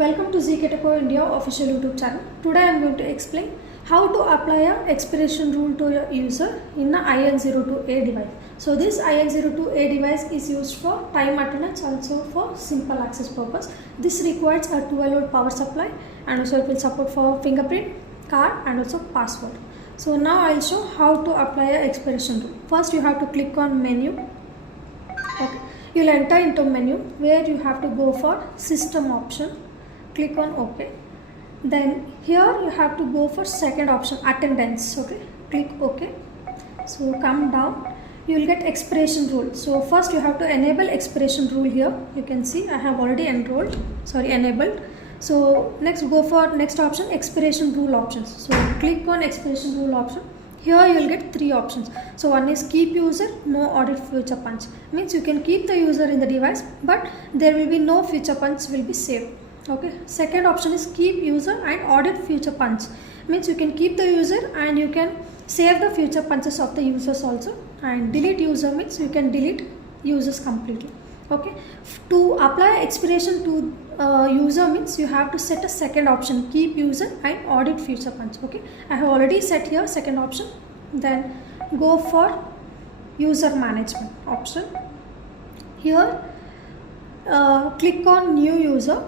Welcome to ZKTeco India official YouTube channel. Today I am going to explain how to apply a expiration rule to your user in a IL02A device. So this IL02A device is used for time attendance, also for simple access purpose. This requires a 12-volt power supply and also it will support for fingerprint, card and also password. So now I will show how to apply a expiration rule. First you have to click on menu. Okay. You will enter into menu where you have to go for system option. Click on OK. Then here you have to go for second option, attendance. Okay, click OK. So come down, you will get expiration rule. So first you have to enable expiration rule. Here you can see I have already enabled. So next go for next option, expiration rule options. So click on expiration rule option. Here you will get three options. So one is keep user, no audit future punch. Means you can keep the user in the device, but there will be no future punch will be saved. Okay. Second option is keep user and audit future punch. Means you can keep the user and you can save the future punches of the users also. And delete user means you can delete users completely. Okay. To apply expiration to user means you have to set a second option, keep user and audit future punch. Okay, I have already set here second option. Then go for user management option. Here click on new user.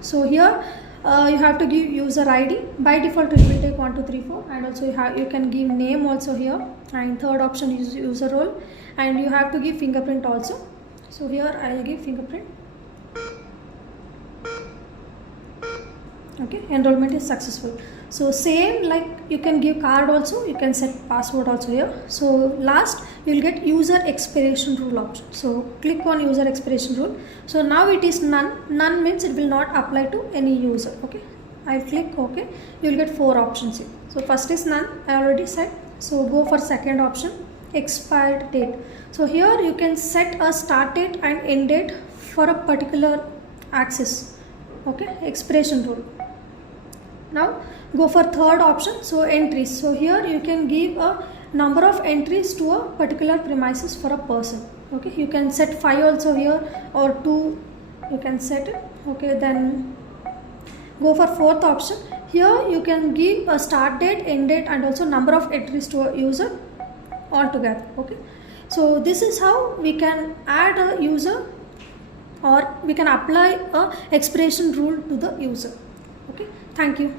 So here you have to give user ID. By default it will take 1 2 3 4 and also you can give name also here. And third option is user role and you have to give fingerprint also. So here I will give fingerprint. Okay, enrollment is successful. So same like you can give card also, you can set password also here. So last you will get user expiration rule option. So click on user expiration rule. So now it is none means it will not apply to any user. Okay, I will click OK. You will get four options here. So first is none, I already said. So go for second option, expired date. So here you can set a start date and end date for a particular access. Okay, expiration rule. Now go for third option, so entries. So here you can give a number of entries to a particular premises for a person. Okay, you can set 5 also here or 2 you can set it. Okay, then go for fourth option. Here you can give a start date, end date and also number of entries to a user altogether. Okay, so this is how we can add a user or we can apply a expiration rule to the user. Okay, thank you.